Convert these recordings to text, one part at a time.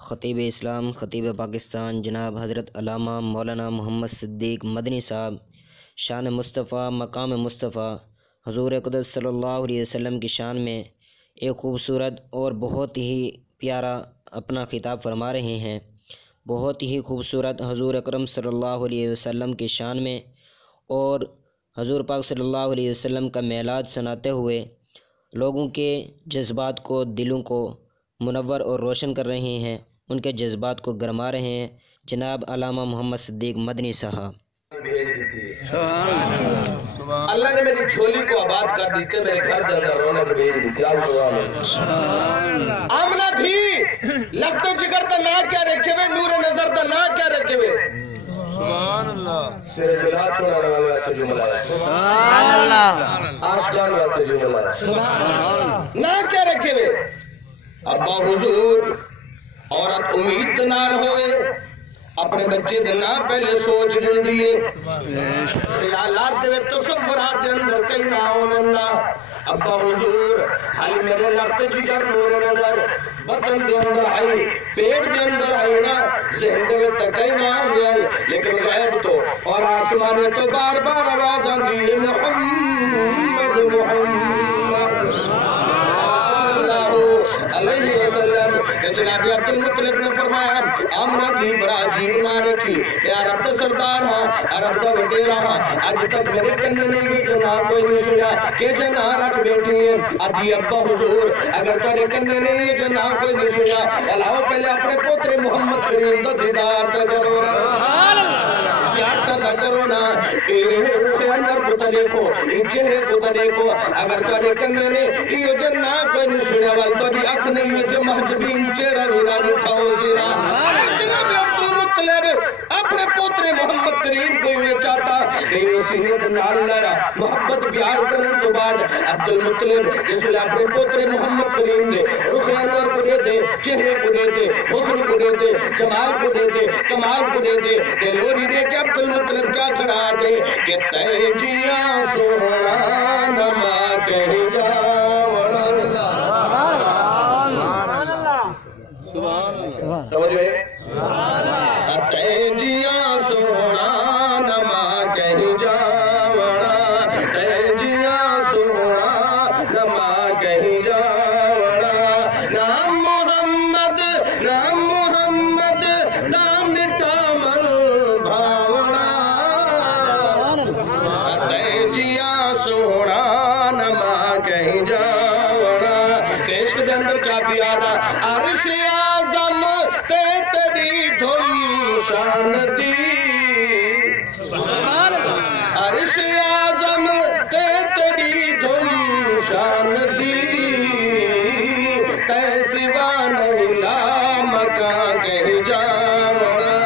خطیب اسلام خطیب پاکستان جناب حضرت علامہ مولانا محمد صدیق مدنی صاحب شان مصطفیٰ مقام مصطفیٰ حضور اقدس صلی اللہ علیہ وسلم کی شان میں ایک خوبصورت اور بہت ہی پیارا اپنا خطاب فرما رہے ہیں۔ بہت ہی خوبصورت حضور اکرم صلی اللہ علیہ وسلم کی شان میں اور حضور پاک صلی اللہ علیہ وسلم کا معراج سناتے ہوئے لوگوں کے جذبات کو، دلوں کو منور اور روشن کر رہے ہیں، ان کے جذبات کو گرما رہے ہیں جناب علامہ محمد صدیق مدنی صاحب۔ اللہ نے میری جھولی کو آباد کر دی کہ میرے گھر جانا رونق بھیج دی تھی۔ آمنہ تھی لخت جگر تا نہ کیا رکھے ہوئے، نور نظر تا نہ کیا رکھے ہوئے، سبحان اللہ سر بلاد سنانے والے واسطے جملہ ہے، سبحان اللہ آشکار واسطے جملہ ہے، سبحان اللہ نہ کیا رکھے ہوئے۔ ابا حضور عورت امید نار ہوئے، اپنے بچے دنا پہلے سوچ جن دیئے، خیالات دے تصورات دے اندر کئی نہ ہونا۔ ابا حضور حال میرے لخت جگر نور نظر بدن دے اندر آئی، پیٹ دے اندر آئی نا، ذہن دے تک کئی نہ ہونے آئی، لیکن غیب تو اور آسمانے تو بار بار آواز آندی محمد محمد علیہ وسلم۔ جناب عبد المطلب نے فرمایا آمنہ دی بڑا عجیب نہ رکھی، اے عرب دا سردار ہاں، عرب دا وڈیرا ہاں، آج تک میرے کنے نہیں گئے جنا کوئی نہیں سنا کہ جنا رکھ بیٹھی ہیں۔ آدھی ابا حضور اگر تارے کنے نہیں گئے جنا کوئی نہیں سنا، الاؤ پہلے اپنے پوترے محمد کریم دا دیدار تا کرو زیادہ کرو نا، روح اندر پتہ دیکھو، چہرے پتہ دیکھو، اگر تارے کنے نے یہ جنا کوئی نہیں سنا والتاری اکھ نہیں ہے جو محجبین چہرہ میرا نکھاؤ زیرا۔ جناب عبد المطلب اپنے پوترے محمد کریم کو یہ چاہتا کہ یہ سینے دنال لایا محبت پیار کرنے تو بعد عبد المطلب جس لئے اپنے پوترے محمد کریم دے رخ انور کو دے دے، چہرے کو دے دے، حسن کو دے دے، جمال کو دے دے، کمال کو دے دے، کہ لوری دے کہ عبد المطلب کیا کھڑا دے کہ تیجیاں سونا نما کہیں جا سمجھے تیجیاں سونا نما کہیں جاوڑا، تیجیاں سونا نما کہیں جاوڑا، نام محمد نام محمد نام مٹاول بھاوڑا، تیجیاں سونا نما کہیں جاوڑا۔ کہ عشق دے اندر کیا پیادا عرش شان دی، عرش اعظم تے تیری دھم شان دی، تے سوا نہیں لا مکان کہیں جاوڑا،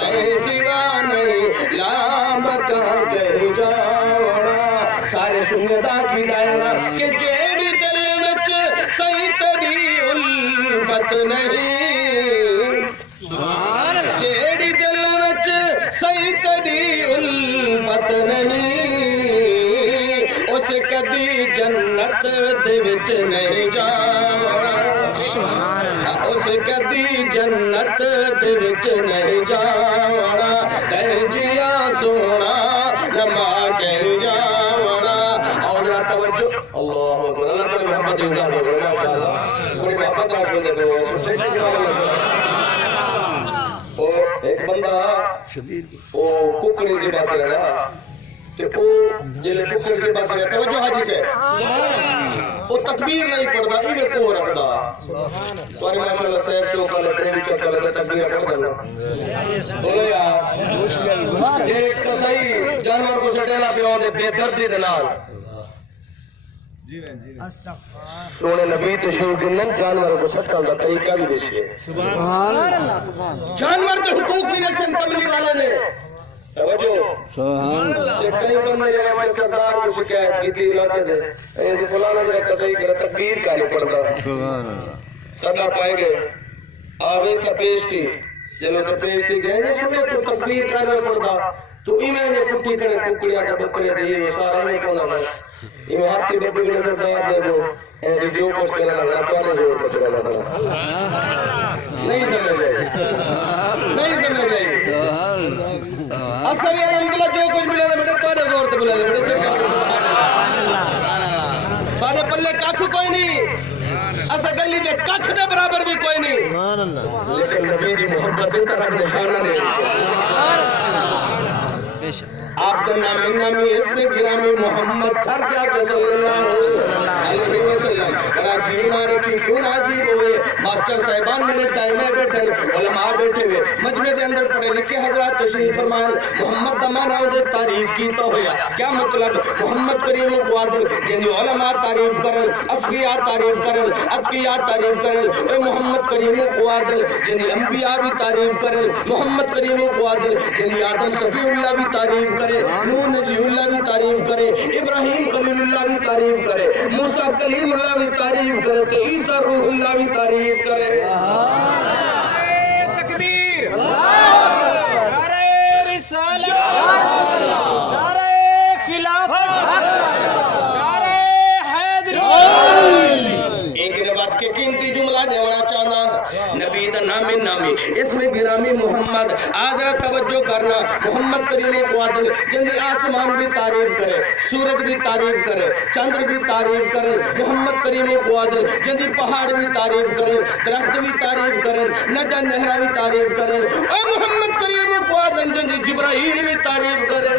تے سوا نہیں لا مکان کہیں جاوڑا۔ سارے سنیدہ کی دائرہ کہ جیڑی دل وچ صحیح تیری الفت نہیں، جیڑی دل وچ صحیح تیری الفت نہیں، اس کدی جنت دے وچ نہیں جاوڑا، اس کدی جنت دے وچ نہیں جاوڑا، تیجیاں سونا نما کہیں جاوڑا۔ اور ذرا توجہ، اللہ اکبر، اللہ تعالی محمد انسان ہو گئے ماشاءاللہ، بڑی محبت راش میں دیکھو سب سے ایک بندہ وہ ککڑی سے بات رہا، تو جلے ککڑی سے بات رہا توجہ حاجی سے وہ تکبیر نہیں پڑھتا، ایوے کو رکھتا تواری ماشاءاللہ صاحب تو کل اپنے بھی چکا لگا تکبیر پڑھ دینا بولو یار۔ ایک صحیح جانور کو سٹیلا پہ آنے بے دردی دنال سونے نبی تشریف جنن جانوروں کو سٹکا دا طریقہ بھی دیکھئے، جانور تو حقوق بھی نشن تملی والے نے توجہ۔ ایک کئی بندے جب ہمارے سردار کو شکایت کی تھی علاقے دے ایسے فلانا جب کسائی کرا تکبیر کا نہیں پڑھتا، صدا پائے گئے آوے تا پیش تھی، جب تو پیش تھی گئے سنے تو تکبیر کا نہیں پڑھتا، تو ایمیں نے کٹی کرے ککڑیا کا بکرے دے یہ سارا میں کون آگا ایمیں ہاتھ کی بکرے نظر دیا دے دو ایسے دیو پوچھ کے لگا تو آنے جو پچھڑا لگا نہیں ککھ دے برابر بھی کوئی نہیں لیکن نبی دی محبت طرف نشانہ نہیں آپ کا نام نامی اس میں گرامی محمد کھر کیا کہ صلی اللہ علیہ وسلم راجیب نہ رکھی کیوں عجیب ہوئے ماسٹر صاحبان میں نے دائمہ بیٹھے علماء بیٹھے ہوئے مجمع دے اندر پڑھے لکھے حضرات تشریف فرمائے محمد دمانہ دے تعریف کی تو ہویا کیا مطلب محمد کریم وقوادل جنہی علماء تعریف کرن اصفیاء تعریف کرن اتقیاء تعریف کرن اے محمد کریم وقوادل جنہی انبیاء بھی تعریف کرن محمد کریم وقوادل جنہی آدم صفی اللہ بھی تعریف کرن نوح نجی اللہ بھی تعریف کرے ابراہیم خلیل اللہ بھی تعریف کرے موسیٰ کلیم اللہ بھی تعریف کرے تو عیسیٰ روح اللہ بھی تعریف کرے تکبیر نعرہ رسالت نعرہ خلافت نعرہ حیدری ایک روایت کے قیمتی جملہ دیوانا چاہنا نبی دا نامی نامی اس میں گرامی محمد آدھا توجہ کرنا محمد کریم وقوادل جنہی آسمان بھی تعریف کرے سورج بھی تعریف کرے چندر بھی تعریف کرے محمد کریم وقوادل جنہی پہاڑ بھی تعریف کرے درخت بھی تعریف کرے ندہ نہرہ بھی تعریف کرے اے محمد کریم وقوادل جنہی جبرائیل بھی تعریف کرے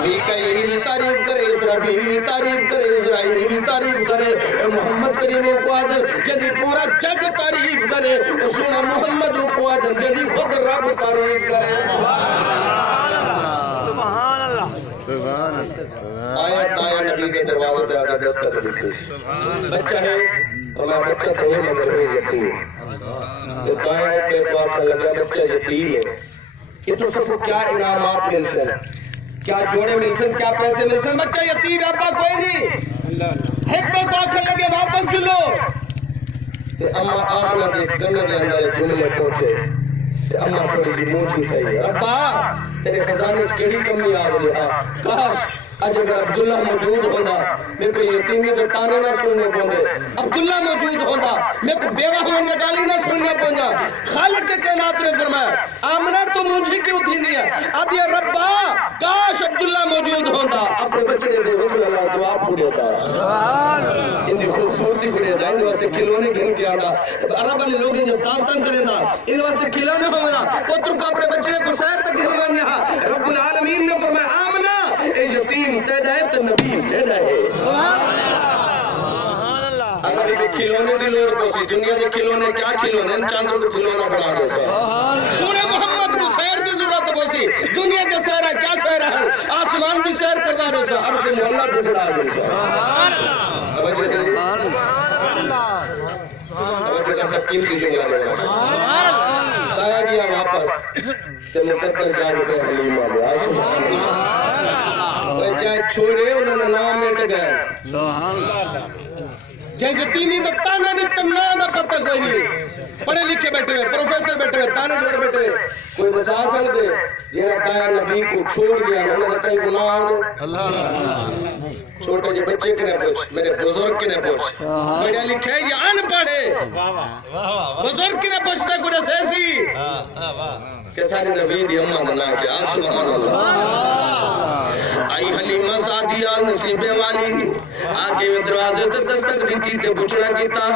میکائیل بھی تعریف کرے اسرافیل بھی تعریف کرے اسرائیل بھی تعریف کرے اے محمد کریم وقوادل جنہی پورا جگ تعریف کرے سونا محمد وقوادل جنہی خود رب تعریف کرے سبحان اللہ آیت آیا نبی کے دروازے سے آگا دستہ سے لکھی بچہ ہے ہمارا بچہ تو ہے مگر ہے یتیم تو آیت پہ بات لگا بچہ یتیم ہے یہ تو سب کو کیا انعامات مل سن کیا جوڑے مل سن کیا پیسے مل سن بچہ یتیم ابا کوئی نہیں ایک پہ بات لگے واپس جلو اما آمنہ دے گنہ دے اندر جملے پہنچے اما تھوڑی سی موچی کہی ابا تیرے خزانے کیڑی کمی آ گئی کاش اج اگر عبداللہ موجود ہوندہ میں کو یتیمی تو تانے نہ سننے پہنچے عبداللہ موجود ہوندہ میں کو بیوہ ہونے گالی نہ سننے پہنچا خالق کے کائنات نے فرمایا آمنہ تو مجھے کیوں تھی دیا آدھیا ربا کاش عبداللہ موجود ہوندہ اپنے بچے دے رسول اللہ دعا پوڑے تھا ان دی خوبصورتی پوڑے تھا ان وقت کھلونے گھن کے آگا عرب والے لوگ جب تان تان کریں دا ان وقت کھلونے ہونا پتر کو اپنے بچے کو سیر تک کھلوانی رب العالمین نے فرمایا آمنہ اے یتیم تیدہ ہے تو نبی تیدہ ہے سبحان اللہ اگر یہ کھلونے دی لوگ پوسی دنیا کے کھلونے کیا کھلونے ان چاندر کو کھلونا بنا دے سورہ محمد کو سیر کی ضرورت پوسی دنیا کے سیر ہے کیا سیر ہے آسمان کی سیر کروا دے سا عرش محلہ دے سڑا دے سا توجہ کرنا قیمتی جملہ لے سایہ گیا واپس تے مقدر جا رہے حلیمہ دے سبحان اللہ چاہے چھوڑے انہوں نے نام میٹ گئے جن یتیمی میں تانا نہیں تنہ دا پتہ کوئی نہیں پڑھے لکھے بیٹھے ہوئے پروفیسر بیٹھے ہوئے تانے جوڑے بیٹھے ہوئے کوئی بچا سکتے جنہا تایا نبی کو چھوڑ دیا اللہ نے کہیں گناہ دے چھوٹے جو بچے کے نہ پوچھ میرے بزرگ کے نہ پوچھ پڑھے لکھے یا ان پڑھے بزرگ کے نہ پوچھتا کچھ ایسی کہ ساری نبی دی امہ دنا کے آن سبحان اللہ آئی حلیمہ سعدیہ نصیبے والی آگے میں دروازے تک دستک بھی کی تے پوچھنا کیتا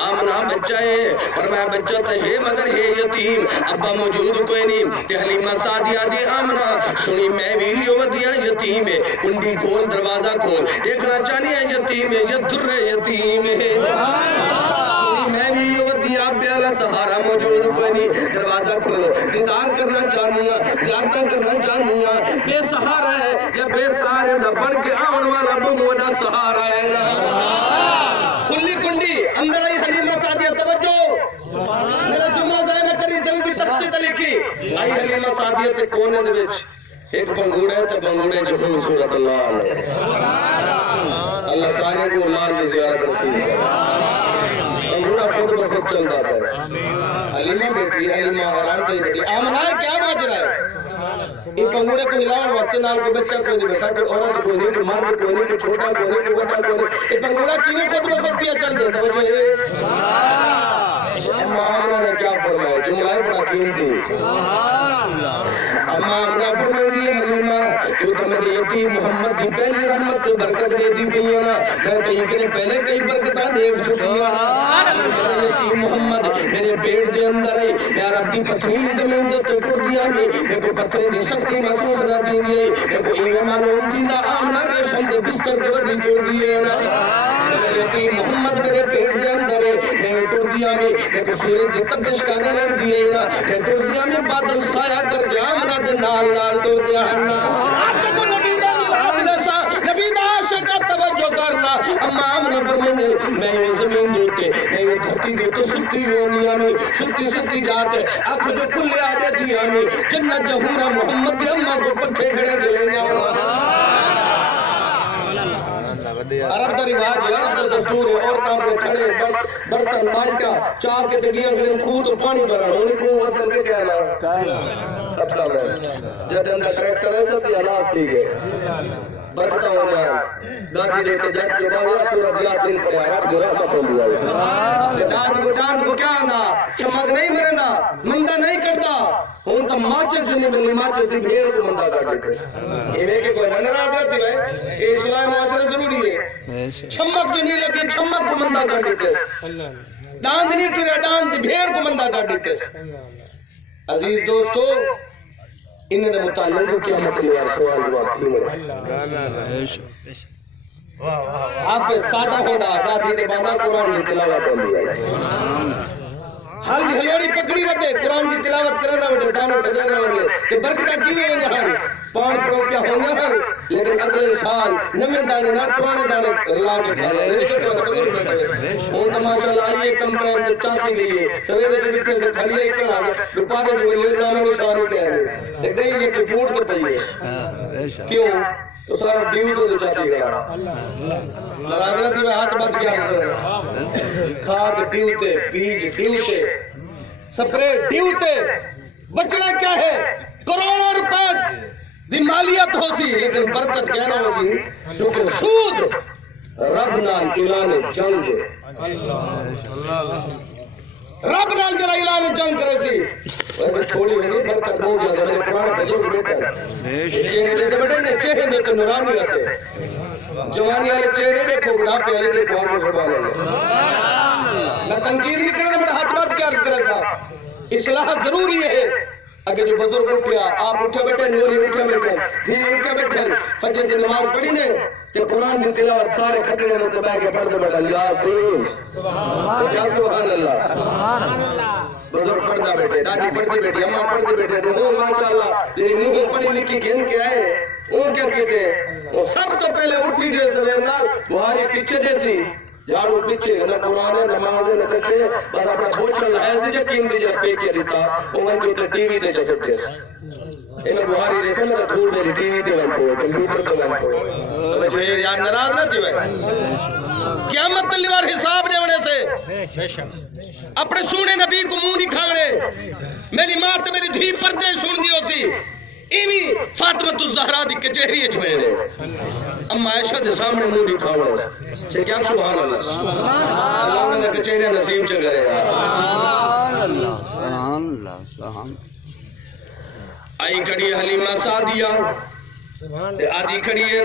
آمنہ بچہ ہے فرمایا بچہ تا ہے مگر ہے یتیم ابا موجود کوئی نہیں تے حلیمہ سعدیہ دی آمنہ سنی میں بھی ودیا یتیم ہے کنڈی کھول دروازہ کھول دیکھنا چاہنی ہے یتیم ہے یدر یتیم ہے سنی میں بھی ودیا بیالا سہارا موجود کوئی نہیں دروازہ کھولو دیدار کرنا چاہنی ہے زیارتہ کرنا چاہنی ہے بے سہارا ہے یا بے سہارے دا بڑھ کے آن والا بمودا سہارا ہے کھلی کنڈی اندر آئی حلیمہ سعدیہ توجہ میرا جملہ ضائع نہ کری جلدی تختی تلکی آئی حلیمہ سعدیہ تے کونے دے وچ ایک بنگوڑا ہے تے بنگوڑے جو ہم صورت اللہ علیہ اللہ سارے کو اولاد دی زیارت رسول بنگوڑا خود بخود چل جاتا ہے حلیمہ بیٹی حلیمہ حیران کئی بیٹی آمنہ ہے کیا ماجرا ہے یہ بنگوڑے کو ہلاؤں وقت نال کوئی بچہ کوئی نہیں بیٹا کوئی عورت کوئی نہیں کوئی مرد کوئی نہیں کوئی چھوٹا کوئی نہیں کوئی بڑا کوئی نہیں یہ بنگوڑا کیویں خود بخود پیا چل دے توجہ ہے اما آمنہ نے کیا فرمایا جملہ ہے بڑا قیمتی امام نے فرمائی حلیمہ تو میرے یتیم محمد کی پہلی رحمت سے برکت دے دی گئی ہے نا میں کہیں کہ پہلے کئی برکتاں دیکھ چکی ہوں یتیم محمد میرے پیٹ دے اندر ہے میں رب کی پتھری زمین دے ٹوٹ دیا میں کو پتھر دی سختی محسوس نہ دی ہے میں کو ایمان معلوم دیندا آمنا ریشم دے بستر دے ودی ٹوٹ دیے نا یتیم محمد میرے پیٹ دے اندر ہے میں ٹوٹ دیا میں کو سورج دی تپش کرنے لگ دیے نا میں ٹوٹ دیا میں بادل سایہ کر کے آمنا دے نال نال ٹوٹ دیا نا کو نبی دا میلاد لسا نبی دا عاشق توجہ کرنا امام نے فرمایا میں یہ زمین دوتے میں یہ دھرتی دوتے سکتی ہونی ہمیں سکتی جاتے آنکھ جو کھلے آ جاتی ہمیں جنت جہورا محمد دی اماں کو پکھے کھڑے دلیں گے عرب دا رواج ہے عرب دا دستور ہے عورتاں اپنے کھڑے برتن بانٹا چاہ کے دگیاں گلیں خود تو پانی بھرا انہیں کو وطن کے کہنا اب سامنے جب اندر کریکٹر ہے سب یہ حالات ٹھیک ہے برکتہ ہو جائے دادی دیکھتے جب کے بایا سورت یاسین پڑے آپ جو رحمت ہو دیا ڈاند کو کیا آنا چمک نہیں مرنا مندہ نہیں کرتا ہون تو ماچر جو نہیں ملنی ماچر دی بھیر کو مندہ کر دیتے یہ میں کہ کوئی ننرات رہتی ہے کہ اسلام معاشرہ ضروری ہے چمک جو نہیں لگے چمک کو مندہ کر دیتے ڈاند نہیں ٹرے ڈاند بھیر کو مندہ کر دیتے عزیز دوستو انہیں متعلق کو کیا مطلب سوال جواب کیوں ہے حافظ سادہ ہونا دادی دے باندھا قرآن کی تلاوت ہو لیا ہلدی ہلوڑی پکڑی وٹے قرآن کی تلاوت کرنا وٹے دانے سجانا وٹے کہ برکتہ کیوں ہو جہاں پان پروپیا ہونا ہے لیکن اگلے سال نمیں دانے نہ پرانے دانے اللہ کے کھانے ہوں تو ماشاءاللہ آئیے کمپین جب چاہتی گئی ہے سویرے کے بکھے سے کھلے اتنا دوپارے جو یہ ناموں شاہروں کہہ رہے ہیں دیکھ دیں یہ کہ پھوٹ تو پہیے کیوں تو سارا ڈیو تو چاہتی گیا لگانا تھی میں ہاتھ بات کیا کھاد ڈیوتے بیج ڈیوتے سپرے ڈیوتے بچنا کیا ہے کروڑوں روپے دی مالیت ہو سی لیکن برکت کہنا ہو سی چونکہ سود رب نال اعلان جنگ رب نال جرا اعلان جنگ کرے سی وہ تھوڑی ہونی برکت ہو جائے میرے قرآن بجو بیٹا چہرے دے بیٹے نے چہرے دے تو نورانی رہتے جوانی والے چہرے دیکھو بڑھاپے والے دیکھو آپ کو سبحان اللہ میں تنقید نہیں کرے میرا ہاتھ بات کیا کرے گا اصلاح ضروری ہے اگر جو بزرگ اٹھیا آپ اٹھے بیٹھے نوری اٹھے بیٹھے دھیر اٹھے بیٹھے فجر دی نماز پڑھی نے کہ قرآن کی تلاوت سارے کھٹنے میں تباہ کے پڑھ دے بیٹھا یاسین سبحان اللہ بزرگ پڑھتا بیٹھے دادی پڑھتی بیٹھی اماں پڑھتی بیٹھے وہ ماشاءاللہ تیری منہ پڑھی لکھی گھن کے آئے وہ کیا کہتے ہیں وہ سب تو پہلے اٹھی گئے سویر نال بہاری پیچھے جیسی جھاڑو پیچھے نہ قرآن ہے نماز ہے نہ کچھ بس اپنا بوچھل ہے سے یقین دی جب پے کیا دیتا وہ ون جو ٹی وی دے چکے تھے انہیں بہاری رہے نہ دھول دے ٹی وی دے ون کو کمپیوٹر کو ون کو تو جو یار ناراض نہ تھی وہ قیامت تلیوار حساب نے ہونے سے اپنے سونے نبی کو منہ نہیں کھانے میری ماں تو میری دھی پردے سن دی ہوتی ایمی فاطمہ الزہرا دی کچہری اچ میں نے اما عائشہ دے سامنے منہ نہیں کھانے چھے کیا سبحان اللہ اللہ نے کچہری نصیب چل گئے سبحان اللہ آئی کھڑی حلیمہ سعدیہ آدھی کھڑی ہے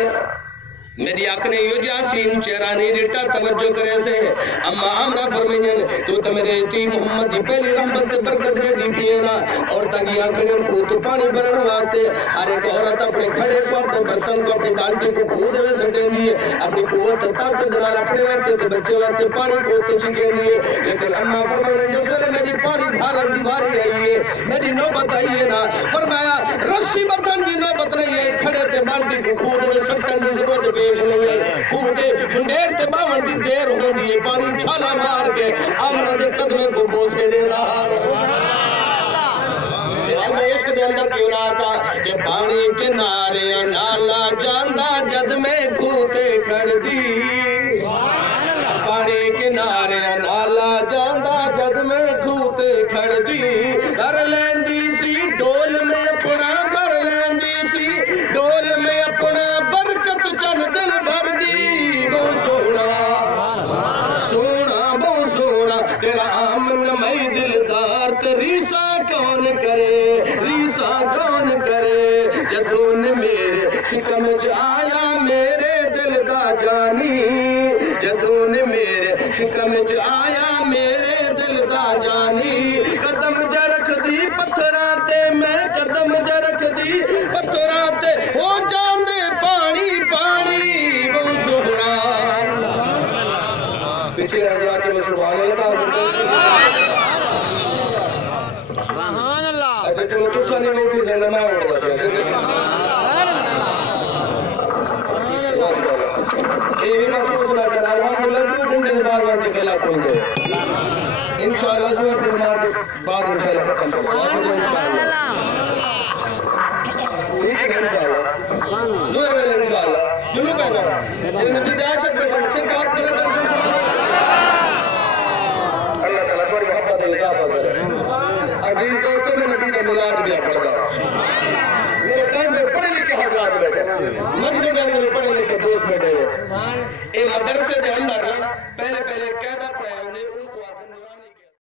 میری آنکھنے یو جاسین چہرہ نہیں ڈٹا توجہ کرے سے اما آمنہ فرمائیں تو میرے یتیم محمد دی پہلی رحمت برکت دے دی پینا اور تاکہ آنکھنے کو تو پانی بھرنے واسطے ہر ایک عورت اپنے کھڑے کو اپنے برتن کو اپنے بالٹی کو خود میں سٹیں دیے اپنی قوت طاقت دلال اپنے واسطے تو بچے واسطے پانی کو چکے دیے لیکن اما فرمائیں جس ویلے میری پانی بھارن دی بھاری آئی ہے میری نوبت آئی ہے نا فرمایا رسی بطن دی نوبت نہیں ہے کھڑے تے بالٹی کو خود میں سٹیں دی ضرورت پیش نہیں ہے پھوٹے منڈیر تے باون دی دیر ہو دی پانی چھالا مار کے آمنہ دے قدمے کو بوس کے دے رہا میں عشق دے اندر کیوں نہ آتا کہ پانی کنارے نالا جاندہ جد میں کھوتے کھڑ دی پانی کنارے نالا جاندہ جد میں کھوتے کھڑ دی کر لیندی سی ڈول میں اپنا بھر لیندی سی ڈول میں اپنا برکت چند دل بھر دی بہت سونا سونا بہت سونا تیرا آمن میں دلدار ریسا کون کرے ریسا شکم چ آیا میرے دل دا جانی جدوں نے میرے شکم چ آیا میرے دل دا جانی قدم جا رکھ دی پتھراں تے میں قدم جا رکھ دی پتھراں تے ہو جاندے پانی پانی بہو سونا پیچھے رہ جا کے سبحان اللہ اچھا چلو تساں نہیں موٹی سے میں اڑدا سی یہ بھی بس سوچنا چاہتا ہے الحمدللہ 2 گھنٹے کے بعد وقت کھیلا کھول گئے انشاءاللہ زہر کے نماز کے بعد انشاءاللہ ختم کریں ٹھیک ہے انشاءاللہ زہر میں انشاءاللہ شروع پہ جاؤ نبی عاشق پہ ٹینشن کا ہاتھ کرے اللہ تعالیٰ تھوڑی محبت اضافہ کرے عزیز دوستوں میں نبی کا میلاد بھی پڑھتا میرے ٹائم میں پڑھے لکھے حضرات بیٹھے مجمع میں اندر پڑھے لکھے دوست بیٹھے ہوئے اے مدرسے دے اندر پہلے قاعدہ پڑھائے